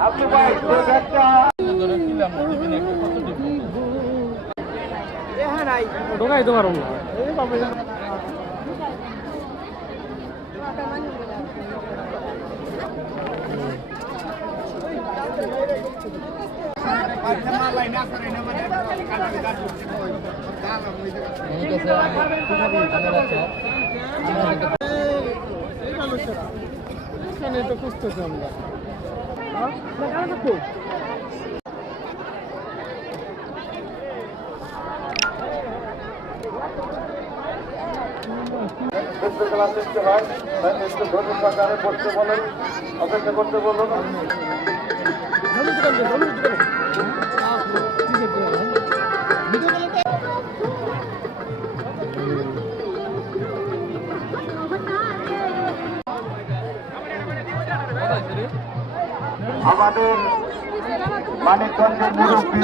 আপনি ভাই একটা ঢোকাই তো পারো না এখানে তো খুঁজতেছি আমরা বিশৃঙ্খলা সৃষ্টি হয় একটু ধৈর্য সহকারে বসতে বলেন, অপেক্ষা করতে বলুন। আমাদের মানিকগঞ্জের মুরব্বী